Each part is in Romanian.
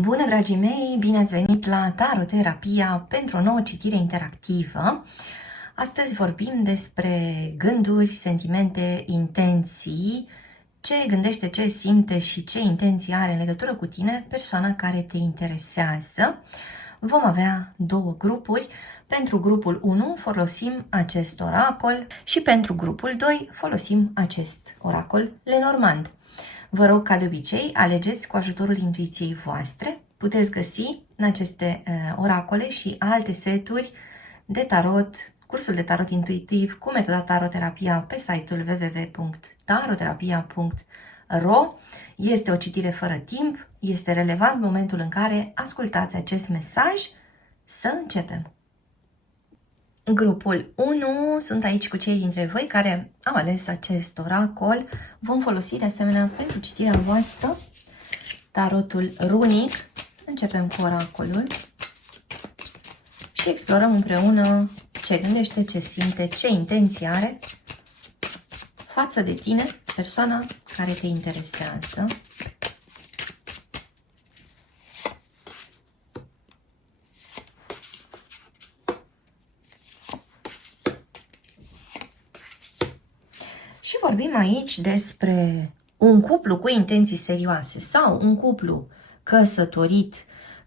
Bună, dragii mei! Bine ați venit la Taroterapia pentru o nouă citire interactivă. Astăzi vorbim despre gânduri, sentimente, intenții, ce gândește, ce simte și ce intenții are în legătură cu tine persoana care te interesează. Vom avea două grupuri. Pentru grupul 1 folosim acest oracol și pentru grupul 2 folosim acest oracol Lenormand. Vă rog, ca de obicei, alegeți cu ajutorul intuiției voastre. Puteți găsi în aceste oracole și alte seturi de tarot, cursul de tarot intuitiv cu metoda taroterapia pe site-ul www.taroterapia.ro. Este o citire fără timp, este relevant momentul în care ascultați acest mesaj. Să începem! Grupul 1, sunt aici cu cei dintre voi care au ales acest oracol. Vom folosi de asemenea pentru citirea voastră tarotul runic. Începem cu oracolul și explorăm împreună ce gândește, ce simte, ce intenții are față de tine, persoana care te interesează. Și vorbim aici despre un cuplu cu intenții serioase sau un cuplu căsătorit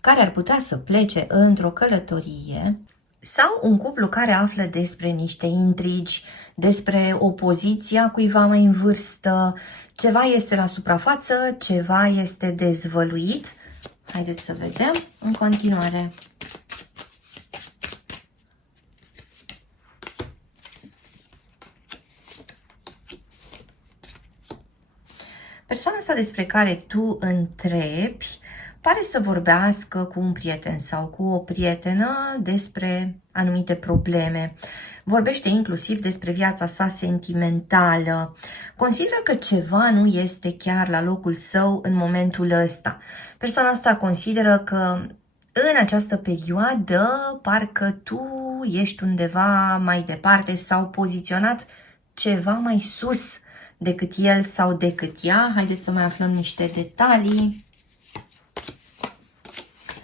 care ar putea să plece într-o călătorie sau un cuplu care află despre niște intrigi, despre opoziția cuiva mai în vârstă, ceva este la suprafață, ceva este dezvăluit. Haideți să vedem în continuare. Persoana asta despre care tu întrebi pare să vorbească cu un prieten sau cu o prietenă despre anumite probleme. Vorbește inclusiv despre viața sa sentimentală. Consideră că ceva nu este chiar la locul său în momentul ăsta. Persoana asta consideră că în această perioadă parcă tu ești undeva mai departe sau poziționat ceva mai sus decât el sau decât ea. Haideți să mai aflăm niște detalii.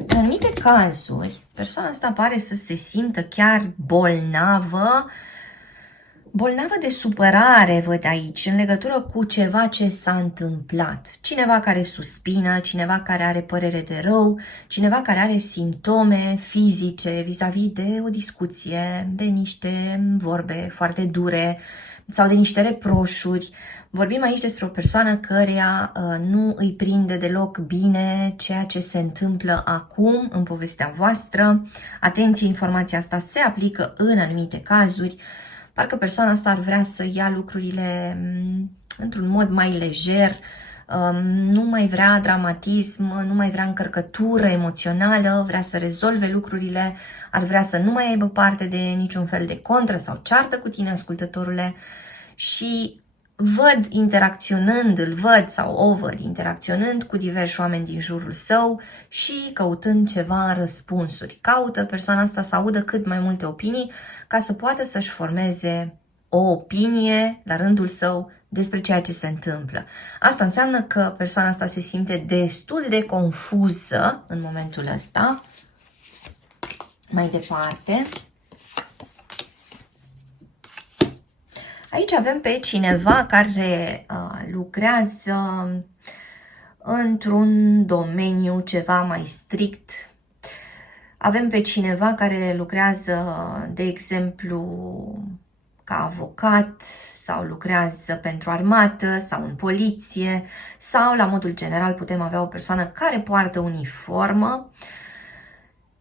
În anumite cazuri, persoana asta pare să se simtă chiar bolnavă de supărare, văd aici, în legătură cu ceva ce s-a întâmplat. Cineva care suspină, cineva care are părere de rău, cineva care are simptome fizice vis-a-vis de o discuție, de niște vorbe foarte dure sau de niște reproșuri. Vorbim aici despre o persoană căreia nu îi prinde deloc bine ceea ce se întâmplă acum în povestea voastră. Atenție, informația asta se aplică în anumite cazuri. Parcă persoana asta ar vrea să ia lucrurile într-un mod mai lejer, nu mai vrea dramatism, nu mai vrea încărcătură emoțională, vrea să rezolve lucrurile, ar vrea să nu mai aibă parte de niciun fel de contră sau ceartă cu tine, ascultătorule, și îl văd sau o văd interacționând cu diversi oameni din jurul său și căutând ceva răspunsuri. Caută persoana asta să audă cât mai multe opinii ca să poată să-și formeze o opinie la rândul său despre ceea ce se întâmplă. Asta înseamnă că persoana asta se simte destul de confuză în momentul ăsta. Mai departe. Aici avem pe cineva care lucrează într-un domeniu ceva mai strict. Avem pe cineva care lucrează, de exemplu, ca avocat sau lucrează pentru armată sau în poliție sau, la modul general, putem avea o persoană care poartă uniformă.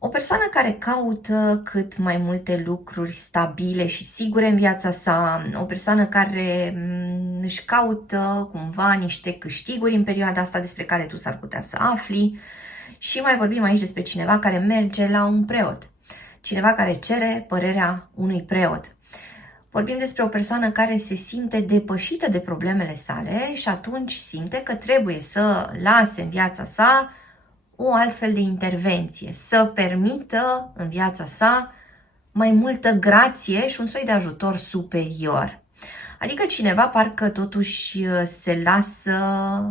O persoană care caută cât mai multe lucruri stabile și sigure în viața sa, o persoană care își caută cumva niște câștiguri în perioada asta despre care tu s-ar putea să afli. Și mai vorbim aici despre cineva care merge la un preot, cineva care cere părerea unui preot. Vorbim despre o persoană care se simte depășită de problemele sale și atunci simte că trebuie să lase în viața sa o altfel de intervenție, să permită în viața sa mai multă grație și un soi de ajutor superior. Adică cineva parcă totuși se lasă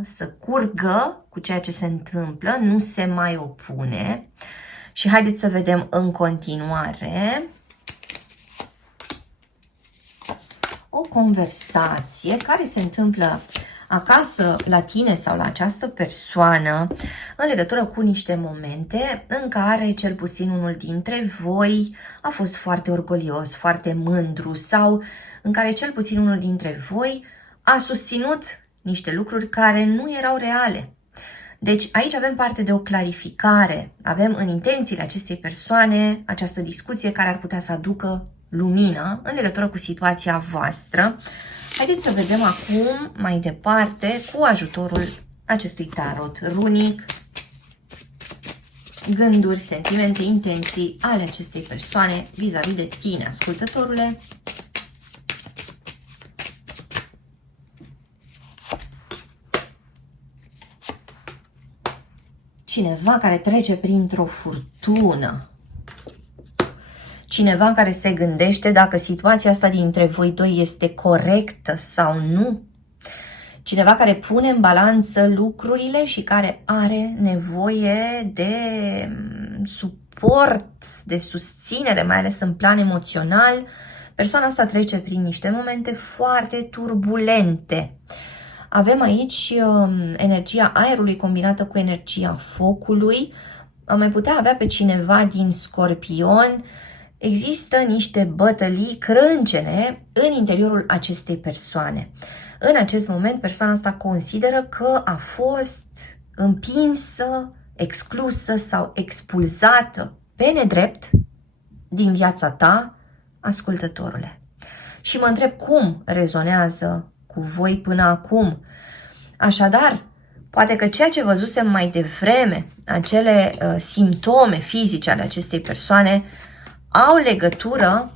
să curgă cu ceea ce se întâmplă, nu se mai opune. Și haideți să vedem în continuare o conversație care se întâmplă acasă la tine sau la această persoană în legătură cu niște momente în care cel puțin unul dintre voi a fost foarte orgolios, foarte mândru sau în care cel puțin unul dintre voi a susținut niște lucruri care nu erau reale. Deci aici avem parte de o clarificare, avem în intențiile acestei persoane această discuție care ar putea să aducă lumină în legătură cu situația voastră. Haideți să vedem acum mai departe cu ajutorul acestui tarot runic gânduri, sentimente, intenții ale acestei persoane vis-a-vis de tine, ascultătorule. Cineva care trece printr-o furtună. Cineva care se gândește dacă situația asta dintre voi doi este corectă sau nu. Cineva care pune în balanță lucrurile și care are nevoie de suport, de susținere, mai ales în plan emoțional. Persoana asta trece prin niște momente foarte turbulente. Avem aici energia aerului combinată cu energia focului. Am mai putea avea pe cineva din Scorpion. Există niște bătălii crâncene în interiorul acestei persoane. În acest moment, persoana asta consideră că a fost împinsă, exclusă sau expulzată pe nedrept din viața ta, ascultătorule. Și mă întreb cum rezonează cu voi până acum. Așadar, poate că ceea ce văzusem mai devreme, acele simptome fizice ale acestei persoane, au legătură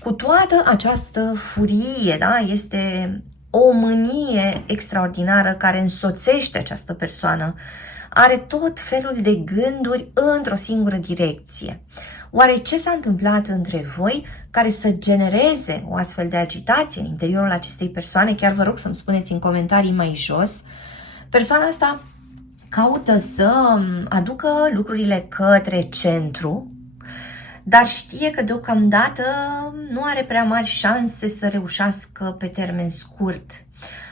cu toată această furie, da? Este o mânie extraordinară care însoțește această persoană. Are tot felul de gânduri într-o singură direcție. Oare ce s-a întâmplat între voi care să genereze o astfel de agitație în interiorul acestei persoane? Chiar vă rog să-mi spuneți în comentarii mai jos. Persoana asta caută să aducă lucrurile către centru, dar știe că deocamdată nu are prea mari șanse să reușească pe termen scurt.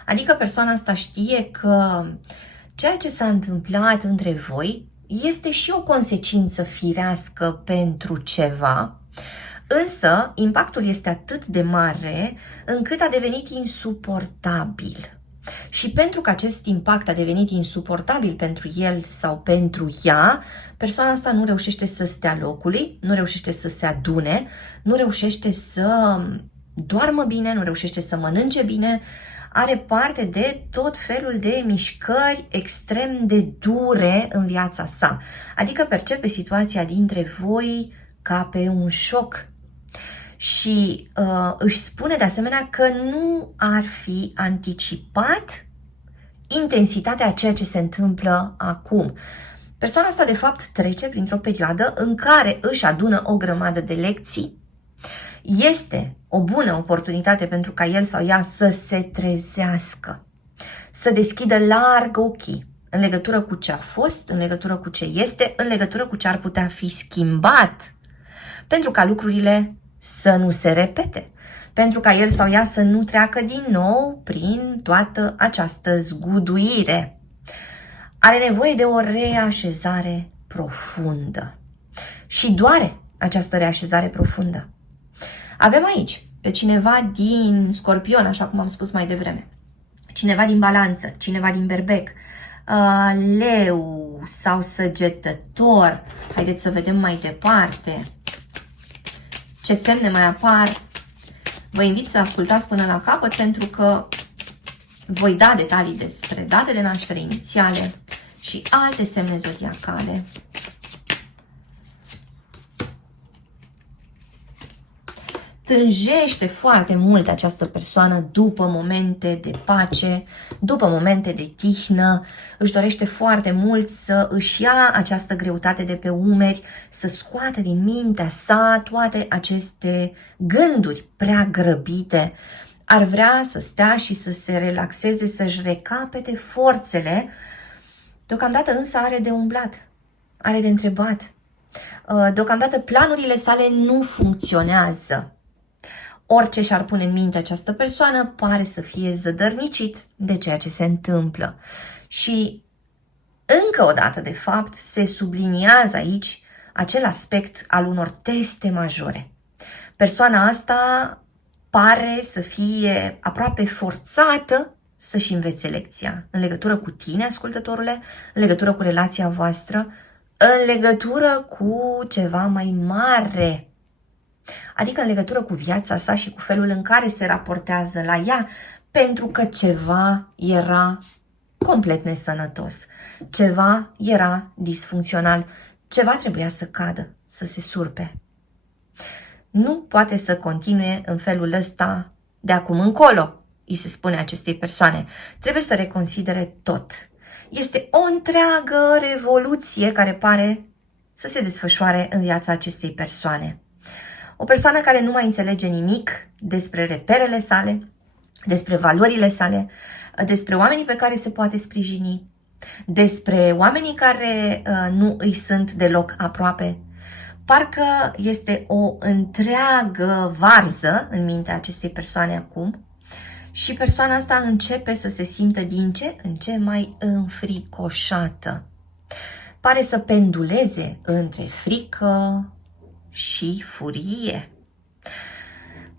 Adică persoana asta știe că ceea ce s-a întâmplat între voi este și o consecință firească pentru ceva, însă impactul este atât de mare încât a devenit insuportabil. Și pentru că acest impact a devenit insuportabil pentru el sau pentru ea, persoana asta nu reușește să stea locului, nu reușește să se adune, nu reușește să doarmă bine, nu reușește să mănânce bine, are parte de tot felul de mișcări extrem de dure în viața sa. Adică percepe situația dintre voi ca pe un șoc. Și își spune de asemenea că nu ar fi anticipat intensitatea a ceea ce se întâmplă acum. Persoana asta de fapt trece printr-o perioadă în care își adună o grămadă de lecții. Este o bună oportunitate pentru ca el sau ea să se trezească, să deschidă larg ochii în legătură cu ce a fost, în legătură cu ce este, în legătură cu ce ar putea fi schimbat, pentru ca lucrurile să nu se repete, pentru ca el sau ea să nu treacă din nou prin toată această zguduire. Are nevoie de o reașezare profundă și doare această reașezare profundă. Avem aici pe cineva din Scorpion, așa cum am spus mai devreme, cineva din Balanță, cineva din Berbec, Leu sau Săgetător. Haideți să vedem mai departe ce semne mai apar. Vă invit să ascultați până la capăt pentru că voi da detalii despre date de naștere inițiale și alte semne zodiacale. Tânjește foarte mult această persoană după momente de pace, după momente de tihnă, își dorește foarte mult să își ia această greutate de pe umeri, să scoată din mintea sa toate aceste gânduri prea grăbite. ar vrea să stea și să se relaxeze, să-și recapete forțele. Deocamdată însă are de umblat, are de întrebat. Deocamdată planurile sale nu funcționează. Orice și-ar pune în minte această persoană pare să fie zădărnicit de ceea ce se întâmplă. Și încă o dată, de fapt, se subliniază aici acel aspect al unor teste majore. Persoana asta pare să fie aproape forțată să-și învețe lecția în legătură cu tine, ascultătorule, în legătură cu relația voastră, în legătură cu ceva mai mare, adică în legătură cu viața sa și cu felul în care se raportează la ea, pentru că ceva era complet nesănătos, ceva era disfuncțional, ceva trebuia să cadă, să se surpe. Nu poate să continue în felul ăsta de acum încolo, îi se spune acestei persoane. Trebuie să reconsidere tot. Este o întreagă revoluție care pare să se desfășoare în viața acestei persoane. O persoană care nu mai înțelege nimic despre reperele sale, despre valorile sale, despre oamenii pe care se poate sprijini, despre oamenii care nu îi sunt deloc aproape. Parcă este o întreagă varză în mintea acestei persoane acum și persoana asta începe să se simtă din ce în ce mai înfricoșată. Pare să penduleze între frică și furie.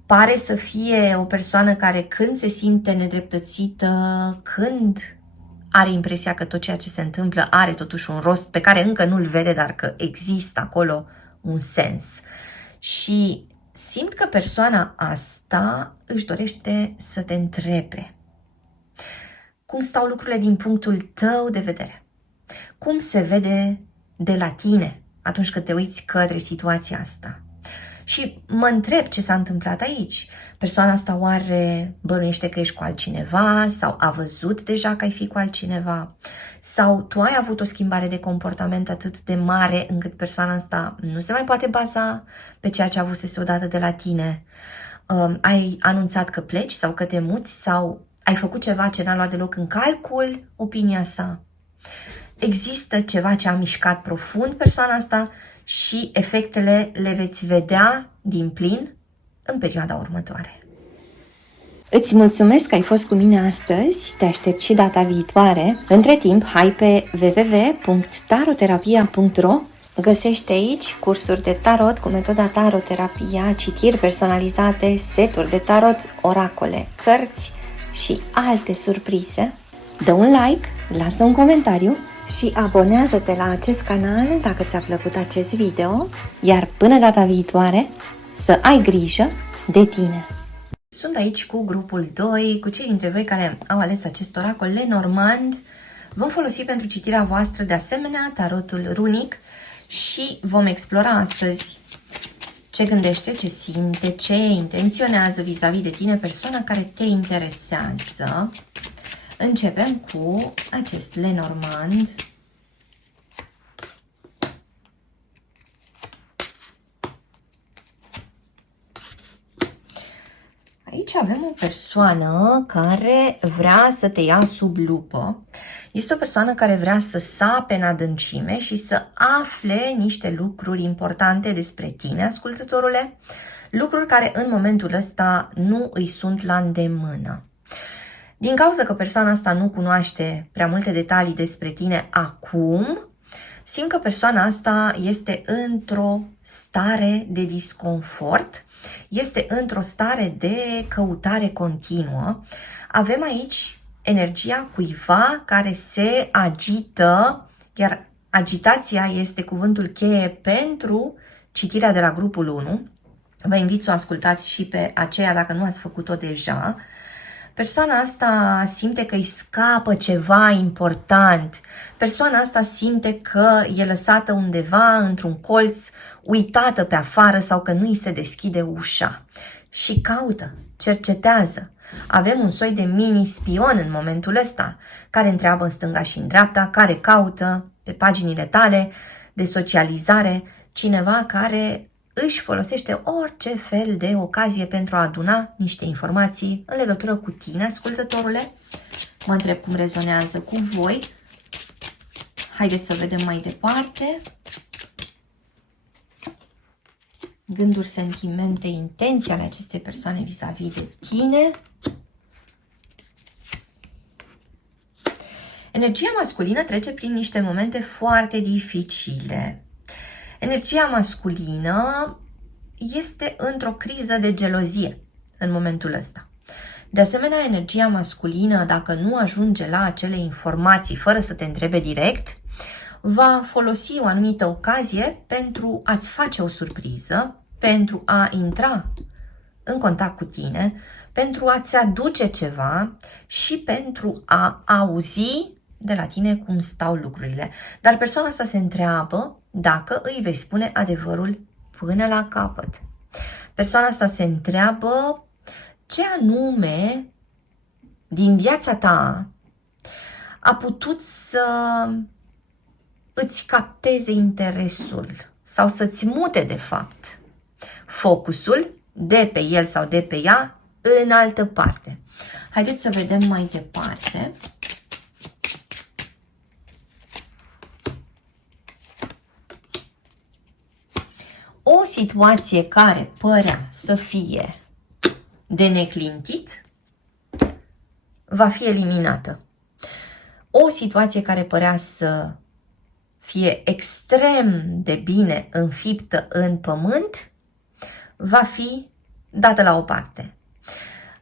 Pare să fie o persoană care când se simte nedreptățită, când are impresia că tot ceea ce se întâmplă are totuși un rost pe care încă nu-l vede, dar că există acolo un sens. Și simt că persoana asta își dorește să te întrebe cum stau lucrurile din punctul tău de vedere. Cum se vede de la tine atunci când te uiți către situația asta. Și mă întreb ce s-a întâmplat aici. Persoana asta oare bănuiește că ești cu altcineva sau a văzut deja că ai fi cu altcineva? Sau tu ai avut o schimbare de comportament atât de mare încât persoana asta nu se mai poate baza pe ceea ce a avusese odată de la tine? Ai anunțat că pleci sau că te muți sau ai făcut ceva ce n-a luat deloc în calcul opinia sa? Există ceva ce a mișcat profund persoana asta și efectele le veți vedea din plin în perioada următoare. Îți mulțumesc că ai fost cu mine astăzi, te aștept și data viitoare. Între timp, hai pe www.taroterapia.ro. Găsești aici cursuri de tarot cu metoda taroterapia, citiri personalizate, seturi de tarot, oracole, cărți și alte surprize. Dă un like, lasă un comentariu și abonează-te la acest canal dacă ți-a plăcut acest video, iar până data viitoare să ai grijă de tine. Sunt aici cu grupul 2, cu cei dintre voi care au ales acest oracol Lenormand. Vom folosi pentru citirea voastră de asemenea tarotul runic și vom explora astăzi ce gândește, ce simte, ce intenționează vis-a-vis de tine persoana care te interesează. Începem cu acest Lenormand. Aici avem o persoană care vrea să te ia sub lupă. Este o persoană care vrea să sape în adâncime și să afle niște lucruri importante despre tine, ascultătorule, lucruri care în momentul ăsta nu îi sunt la îndemână. Din cauza că persoana asta nu cunoaște prea multe detalii despre tine acum, simt că persoana asta este într-o stare de disconfort, este într-o stare de căutare continuă. Avem aici energia cuiva care se agită, iar agitația este cuvântul cheie pentru citirea de la grupul 1. Vă invit să o ascultați și pe aceea dacă nu ați făcut-o deja. Persoana asta simte că îi scapă ceva important. Persoana asta simte că e lăsată undeva într-un colț, uitată pe afară sau că nu îi se deschide ușa. Și caută, cercetează. Avem un soi de mini-spion în momentul ăsta, care întreabă în stânga și în dreapta, care caută pe paginile tale de socializare cineva care își folosește orice fel de ocazie pentru a aduna niște informații în legătură cu tine, ascultătorule. Mă întreb cum rezonează cu voi. Haideți să vedem mai departe. Gânduri, sentimente, intenții ale acestei persoane vis-a-vis de tine. Energia masculină trece prin niște momente foarte dificile. Energia masculină este într-o criză de gelozie în momentul ăsta. De asemenea, energia masculină, dacă nu ajunge la acele informații fără să te întrebe direct, va folosi o anumită ocazie pentru a-ți face o surpriză, pentru a intra în contact cu tine, pentru a-ți aduce ceva și pentru a auzi de la tine cum stau lucrurile. Dar persoana asta se întreabă dacă îi vei spune adevărul până la capăt. Persoana asta se întreabă ce anume din viața ta a putut să îți capteze interesul sau să-ți mute, de fapt, focusul de pe el sau de pe ea în altă parte. Haideți să vedem mai departe. O situație care părea să fie de neclintit va fi eliminată. O situație care părea să fie extrem de bine înfiptă în pământ va fi dată la o parte.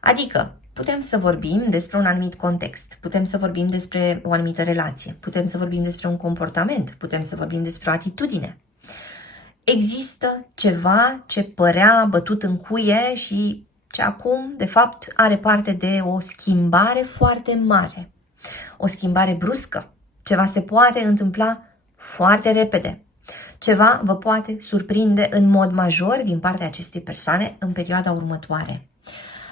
Adică putem să vorbim despre un anumit context, putem să vorbim despre o anumită relație, putem să vorbim despre un comportament, putem să vorbim despre o atitudine. Există ceva ce părea bătut în cuie și ce acum, de fapt, are parte de o schimbare foarte mare. O schimbare bruscă. Ceva se poate întâmpla foarte repede. Ceva vă poate surprinde în mod major din partea acestei persoane în perioada următoare.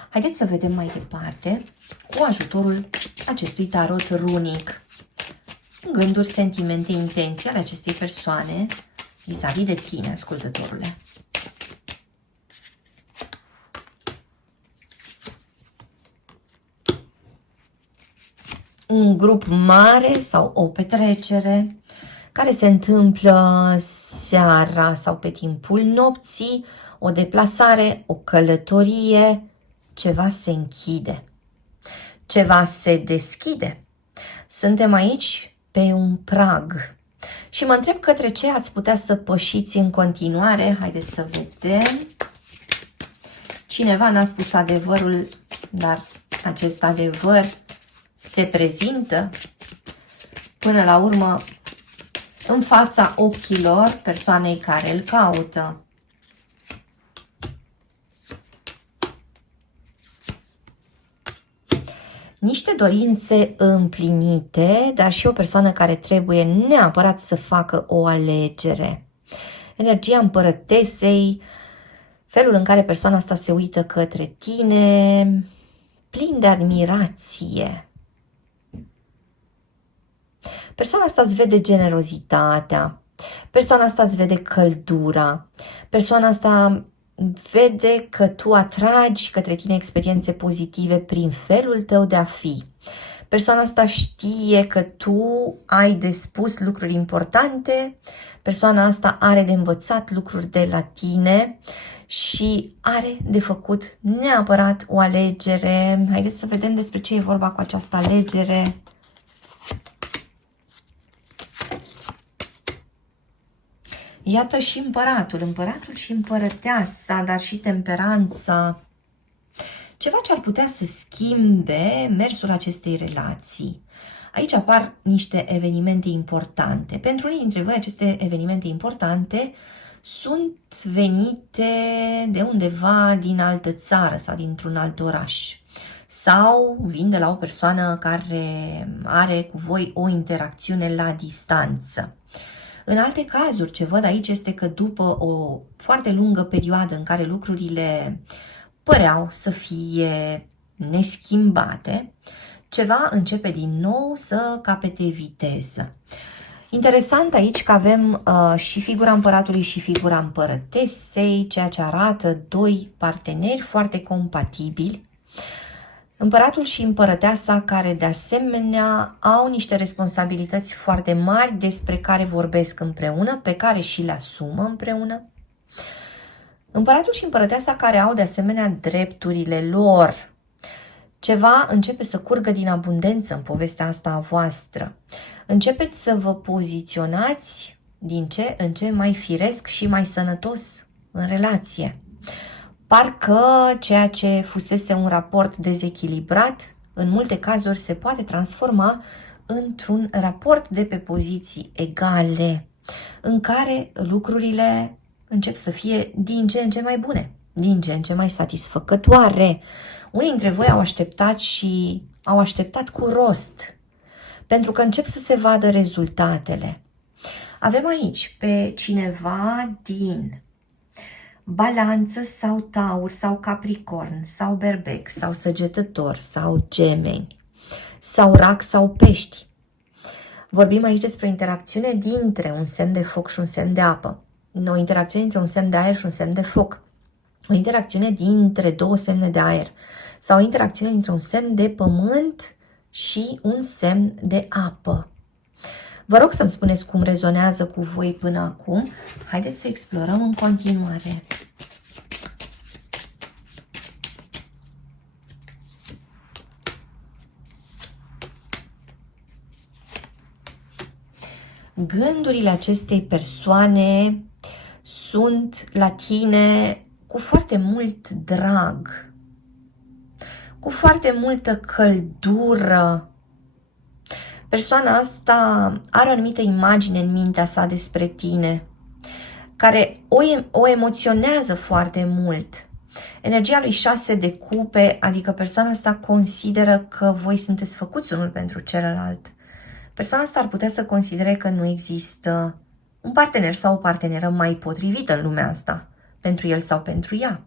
Haideți să vedem mai departe cu ajutorul acestui tarot runic. Gânduri, sentimente, intenții ale acestei persoane vis-a-vis de tine, ascultătorule. Un grup mare sau o petrecere care se întâmplă seara sau pe timpul nopții, o deplasare, o călătorie, ceva se închide, ceva se deschide. Suntem aici pe un prag și mă întreb către ce ați putea să pășiți în continuare. Haideți să vedem. Cineva n-a spus adevărul, dar acest adevăr se prezintă până la urmă în fața ochilor persoanei care îl caută. Niște dorințe împlinite, dar și o persoană care trebuie neapărat să facă o alegere. Energia împărătesei, felul în care persoana asta se uită către tine, plin de admirație. Persoana asta îți vede generozitatea, persoana asta îți vede căldura, persoana asta vede că tu atragi către tine experiențe pozitive prin felul tău de a fi. Persoana asta știe că tu ai de spus lucruri importante, persoana asta are de învățat lucruri de la tine și are de făcut neapărat o alegere. Haideți să vedem despre ce e vorba cu această alegere. Iată și împăratul și împărăteasa, dar și temperanța. Ceva ce ar putea să schimbe mersul acestei relații. Aici apar niște evenimente importante. Pentru unii dintre voi aceste evenimente importante sunt venite de undeva din altă țară sau dintr-un alt oraș. Sau vin de la o persoană care are cu voi o interacțiune la distanță. În alte cazuri, ce văd aici este că după o foarte lungă perioadă în care lucrurile păreau să fie neschimbate, ceva începe din nou să capete viteză. Interesant aici că avem și figura împăratului și figura împărătesei, ceea ce arată doi parteneri foarte compatibili. Împăratul și împărăteasa care de asemenea au niște responsabilități foarte mari despre care vorbesc împreună, pe care și le asumă împreună. Împăratul și împărăteasa care au de asemenea drepturile lor. Ceva începe să curgă din abundență în povestea asta a voastră. Începeți să vă poziționați din ce în ce mai firesc și mai sănătos în relație. Parcă ceea ce fusese un raport dezechilibrat, în multe cazuri se poate transforma într-un raport de pe poziții egale, în care lucrurile încep să fie din ce în ce mai bune, din ce în ce mai satisfăcătoare. Unii dintre voi au așteptat și au așteptat cu rost, pentru că încep să se vadă rezultatele. Avem aici pe cineva din Balanță sau Taur sau Capricorn sau Berbec sau Săgetător sau Gemeni sau Rac sau Pești. Vorbim aici despre o interacțiune dintre un semn de foc și un semn de apă. O interacțiune dintre un semn de aer și un semn de foc. O interacțiune dintre două semne de aer. Sau o interacțiune dintre un semn de pământ și un semn de apă. Vă rog să-mi spuneți cum rezonează cu voi până acum. Haideți să explorăm în continuare. Gândurile acestei persoane sunt la tine cu foarte mult drag, cu foarte multă căldură. Persoana asta are o anumită imagine în mintea sa despre tine, care o emoționează foarte mult. Energia lui 6 de cupe, adică persoana asta consideră că voi sunteți făcuți unul pentru celălalt. Persoana asta ar putea să considere că nu există un partener sau o parteneră mai potrivită în lumea asta, pentru el sau pentru ea.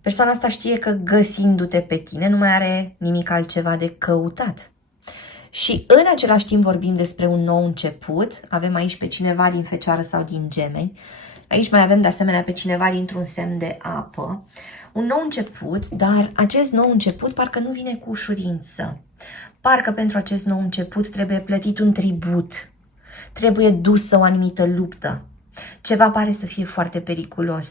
Persoana asta știe că găsindu-te pe tine nu mai are nimic altceva de căutat. Și în același timp vorbim despre un nou început. Avem aici pe cineva din Fecioară sau din Gemeni. Aici mai avem de asemenea pe cineva dintr-un semn de apă. Un nou început, dar acest nou început parcă nu vine cu ușurință. Parcă pentru acest nou început trebuie plătit un tribut. Trebuie dusă o anumită luptă. Ceva pare să fie foarte periculos.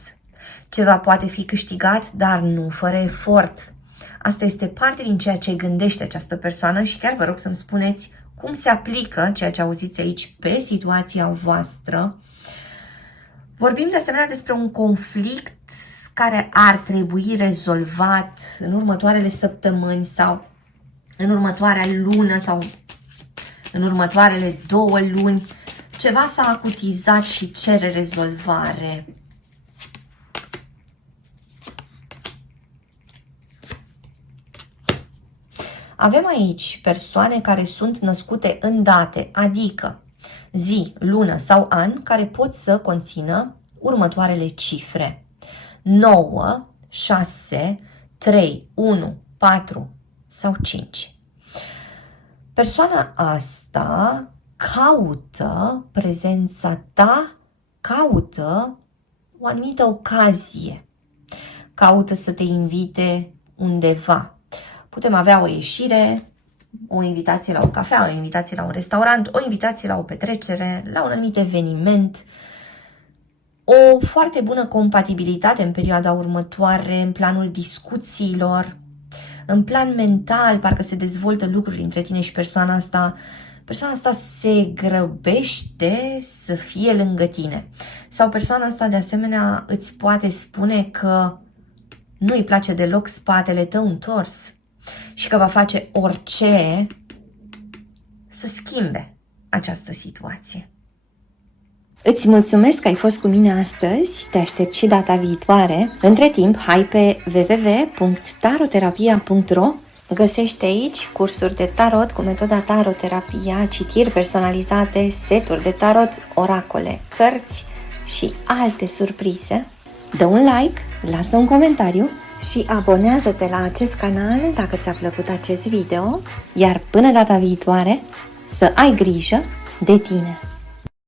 Ceva poate fi câștigat, dar nu fără efort. Asta este parte din ceea ce gândește această persoană și chiar vă rog să-mi spuneți cum se aplică ceea ce auziți aici pe situația voastră. Vorbim de asemenea despre un conflict care ar trebui rezolvat în următoarele săptămâni sau în următoarea lună sau în următoarele 2 luni. Ceva s-a acutizat și cere rezolvare. Avem aici persoane care sunt născute în date, adică zi, lună sau an, care pot să conțină următoarele cifre. 9, 6, 3, 1, 4 sau 5. Persoana asta caută prezența ta, caută o anumită ocazie, caută să te invite undeva. Putem avea o ieșire, o invitație la o cafea, o invitație la un restaurant, o invitație la o petrecere, la un anumit eveniment. O foarte bună compatibilitate în perioada următoare, în planul discuțiilor, în plan mental, parcă se dezvoltă lucruri între tine și persoana asta. Persoana asta se grăbește să fie lângă tine. Sau persoana asta de asemenea îți poate spune că nu îi place deloc spatele tău întors și că va face orice să schimbe această situație. Îți mulțumesc că ai fost cu mine astăzi, te aștept și data viitoare. Între timp, hai pe www.taroterapia.ro. Găsești aici cursuri de tarot cu metoda taroterapia, citiri personalizate, seturi de tarot, oracole, cărți și alte surprize. Dă un like, lasă un comentariu și abonează-te la acest canal dacă ți-a plăcut acest video, iar până data viitoare să ai grijă de tine!